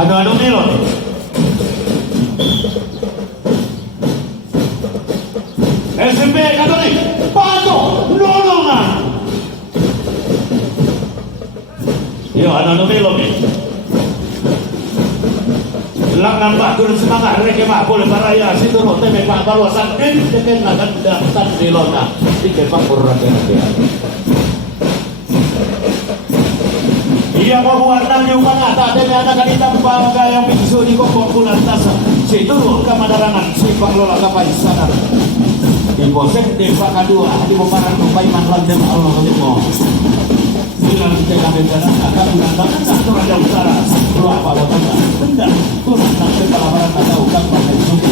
Anu-anu nilo. SMP Katolik, Pato, nolongan. Yo, anu-anu nilo nih. Lang Pak Gunung semangat reke Pak boleh paraya situ rote me Pak Barwasan din deken akan daftar di lona tiga Pak Purraga. Iya mau warna juga ngata demi anak kanita bangga yang bisu di kokok bulan tasa situ kamadarangan si Lola kapaisanan di bosek di Pak Kadua di Boparan Paiman Landem Allah Kalimo bilang kita bencana akan menantang satu Raja Utara dua apa benda turun sampai pelabaran atau kan pakai suku